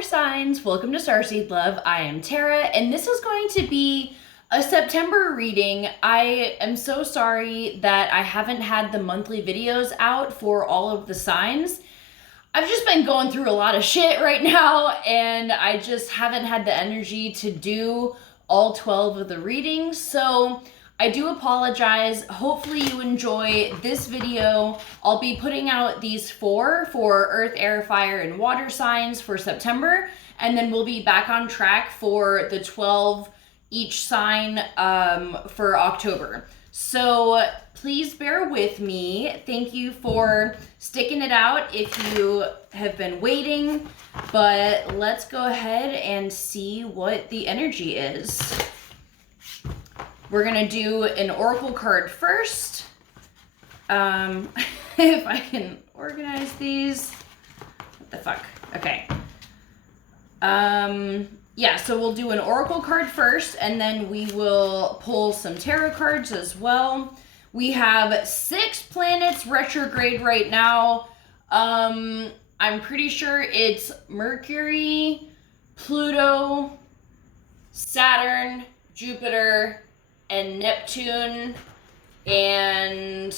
fire signs, welcome to Starseed Love. I am Tara, and this is going to be a September reading. I am so sorry that I haven't had the monthly videos out for all of the signs. I've just been going through a lot of shit right now, and I just haven't had the energy to do all 12 of the readings, so I do apologize. Hopefully you enjoy this video. I'll be putting out these 4 for Earth, Air, Fire, and Water signs for September, and then we'll be back on track for the 12 each sign for October. So please bear with me. Thank you for sticking it out if you have been waiting, but let's go ahead and see what the energy is. We're gonna do an oracle card first. If I can organize these. What the fuck? Okay. Yeah, so we'll do an oracle card first, and then we will pull some tarot cards as well. We have 6 planets retrograde right now. I'm pretty sure it's Mercury, Pluto, Saturn, Jupiter, and Neptune, and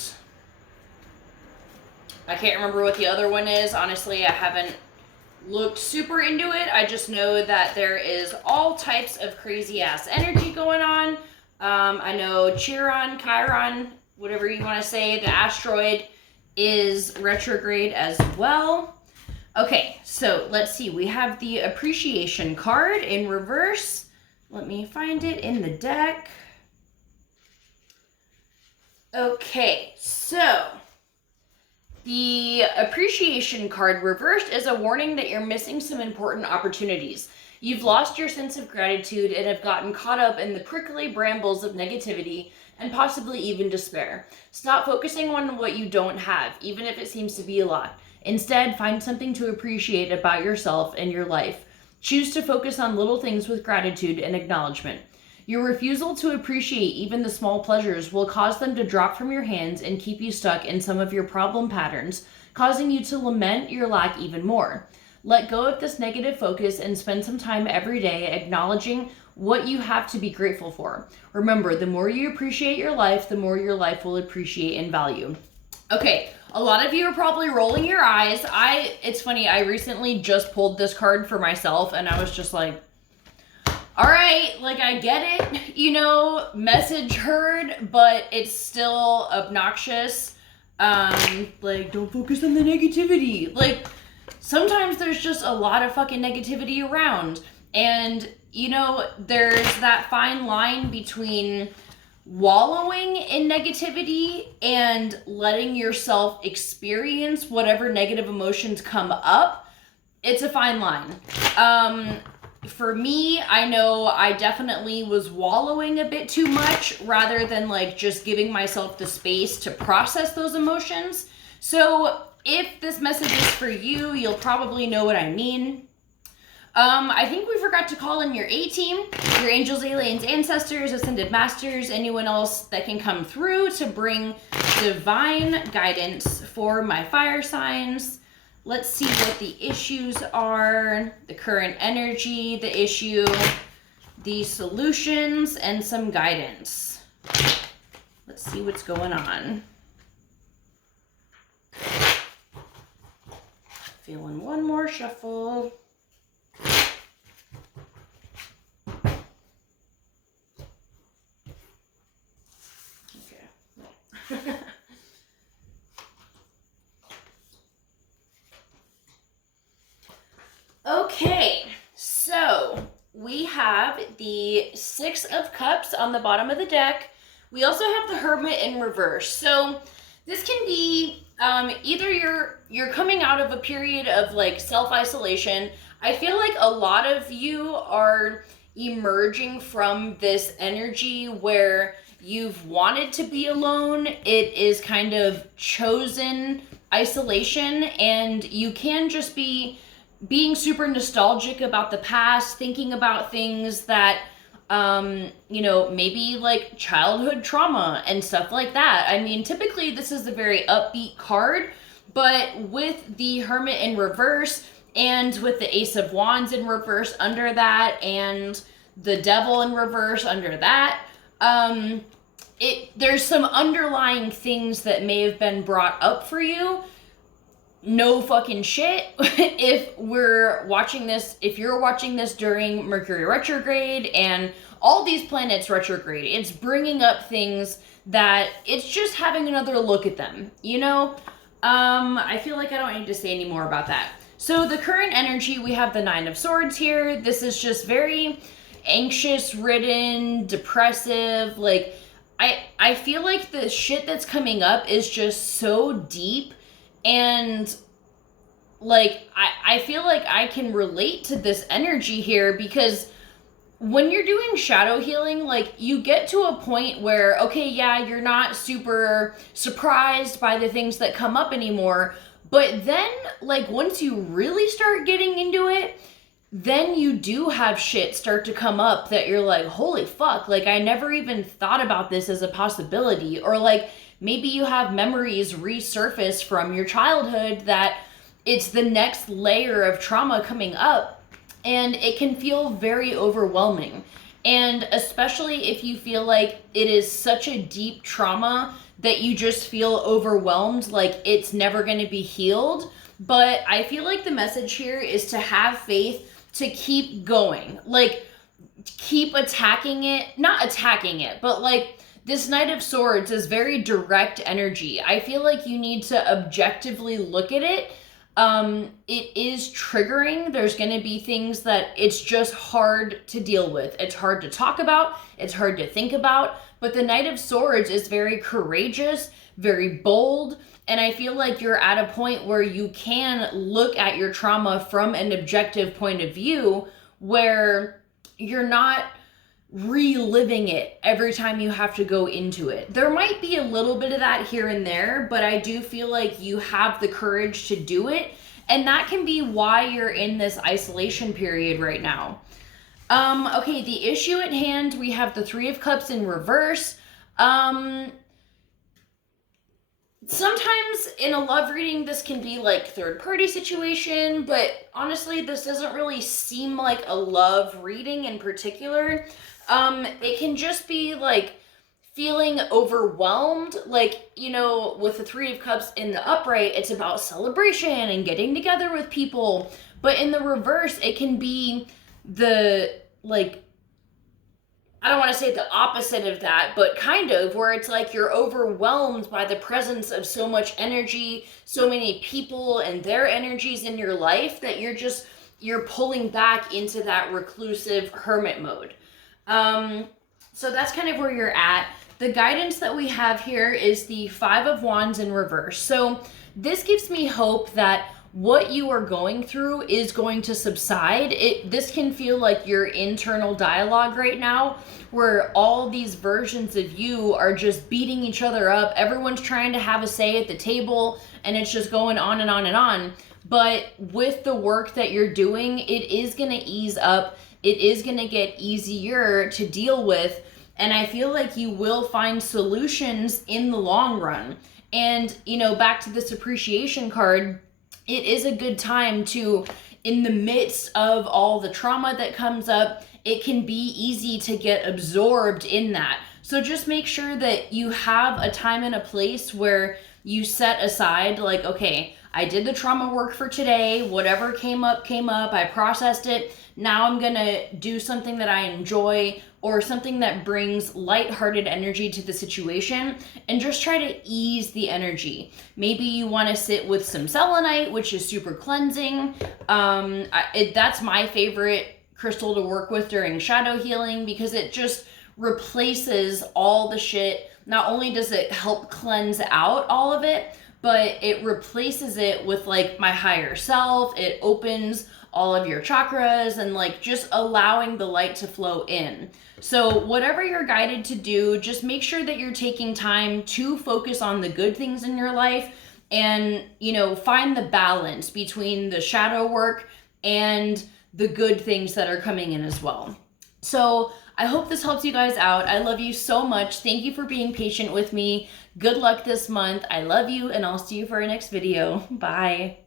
I can't remember what the other one is. Honestly, I haven't looked super into it. I just know that there is all types of crazy ass energy going on. I know Chiron, whatever you want to say, the asteroid is retrograde as well. Okay, so let's see. We have the appreciation card in reverse. Let me find it in the deck. Okay, so the appreciation card reversed is a warning that you're missing some important opportunities. You've lost your sense of gratitude and have gotten caught up in the prickly brambles of negativity and possibly even despair. Stop focusing on what you don't have, even if it seems to be a lot. Instead, find something to appreciate about yourself and your life. Choose to focus on little things with gratitude and acknowledgement. Your refusal to appreciate even the small pleasures will cause them to drop from your hands and keep you stuck in some of your problem patterns, causing you to lament your lack even more. Let go of this negative focus and spend some time every day acknowledging what you have to be grateful for. Remember, the more you appreciate your life, the more your life will appreciate and value. Okay, a lot of you are probably rolling your eyes. It's funny, I recently just pulled this card for myself, and I was just like, all right, like, I get it, you know, message heard, but it's still obnoxious. Like, don't focus on the negativity. Like, sometimes there's just a lot of fucking negativity around. And, you know, there's that fine line between wallowing in negativity and letting yourself experience whatever negative emotions come up. It's a fine line. For me, I know I definitely was wallowing a bit too much rather than like just giving myself the space to process those emotions. So if this message is for you, you'll probably know what I mean. I think we forgot to call in your A-team, your angels, aliens, ancestors, ascended masters, anyone else that can come through to bring divine guidance for my fire signs. Let's see what the issues are, the current energy, the issue, the solutions, and some guidance. Let's see what's going on. Feeling one more shuffle. Okay. Okay, so we have the 6 of Cups on the bottom of the deck. We also have the Hermit in reverse. So this can be either you're coming out of a period of like self-isolation. I feel like a lot of you are emerging from this energy where you've wanted to be alone. It is kind of chosen isolation, and you can just be being super nostalgic about the past, thinking about things that, you know, maybe like childhood trauma and stuff like that. I mean, typically this is a very upbeat card, but with the Hermit in reverse, And with the Ace of Wands in reverse under that, and the Devil in reverse under that, there's some underlying things that may have been brought up for you. No fucking shit. If you're watching this during Mercury retrograde and all these planets retrograde, it's bringing up things that it's just having another look at them, you know? I feel like I don't need to say any more about that. So the current energy, we have the Nine of Swords here. This is just very anxious ridden, depressive. Like, I feel like the shit that's coming up is just so deep, and like I feel like I can relate to this energy here, because when you're doing shadow healing, like, you get to a point where, okay, yeah, you're not super surprised by the things that come up anymore, but then, like, once you really start getting into it, then you do have shit start to come up that you're like, holy fuck, like, I never even thought about this as a possibility. Or like, maybe you have memories resurface from your childhood that it's the next layer of trauma coming up, and it can feel very overwhelming. And especially if you feel like it is such a deep trauma that you just feel overwhelmed, like it's never going to be healed. But I feel like the message here is to have faith, to keep going, like, keep attacking it, not attacking it, but like, this Knight of Swords is very direct energy. I feel like you need to objectively look at it. It is triggering. There's going to be things that it's just hard to deal with. It's hard to talk about. It's hard to think about. But the Knight of Swords is very courageous, very bold. And I feel like you're at a point where you can look at your trauma from an objective point of view, where you're not reliving it every time you have to go into it. There might be a little bit of that here and there, but I do feel like you have the courage to do it. And that can be why you're in this isolation period right now. Okay, the issue at hand, we have the Three of Cups in reverse. Sometimes in a love reading, this can be like third party situation, but honestly, this doesn't really seem like a love reading in particular. It can just be like feeling overwhelmed, like, you know, with the Three of Cups in the upright, it's about celebration and getting together with people, but in the reverse, it can be the, like, I don't want to say the opposite of that, but kind of, where it's like you're overwhelmed by the presence of so much energy, so many people and their energies in your life, that you're pulling back into that reclusive hermit mode. So that's kind of where you're at. The guidance that we have here is the Five of Wands in reverse. So this gives me hope that what you are going through is going to subside. This can feel like your internal dialogue right now, where all these versions of you are just beating each other up. Everyone's trying to have a say at the table, and it's just going on and on and on. But with the work that you're doing, it is going to ease up. It is going to get easier to deal with. And I feel like you will find solutions in the long run. And, you know, back to this appreciation card, it is a good time to, in the midst of all the trauma that comes up, it can be easy to get absorbed in that. So just make sure that you have a time and a place where you set aside, like, okay, I did the trauma work for today. Whatever came up, I processed it. Now I'm going to do something that I enjoy, or something that brings lighthearted energy to the situation, and just try to ease the energy. Maybe you want to sit with some selenite, which is super cleansing. That's my favorite crystal to work with during shadow healing, because it just replaces all the shit. Not only does it help cleanse out all of it, but it replaces it with like my higher self. It opens all of your chakras and like just allowing the light to flow in. So whatever you're guided to do, just make sure that you're taking time to focus on the good things in your life, and, you know, find the balance between the shadow work and the good things that are coming in as well. So I hope this helps you guys out. I love you so much. Thank you for being patient with me. Good luck this month. I love you, and I'll see you for our next video. Bye.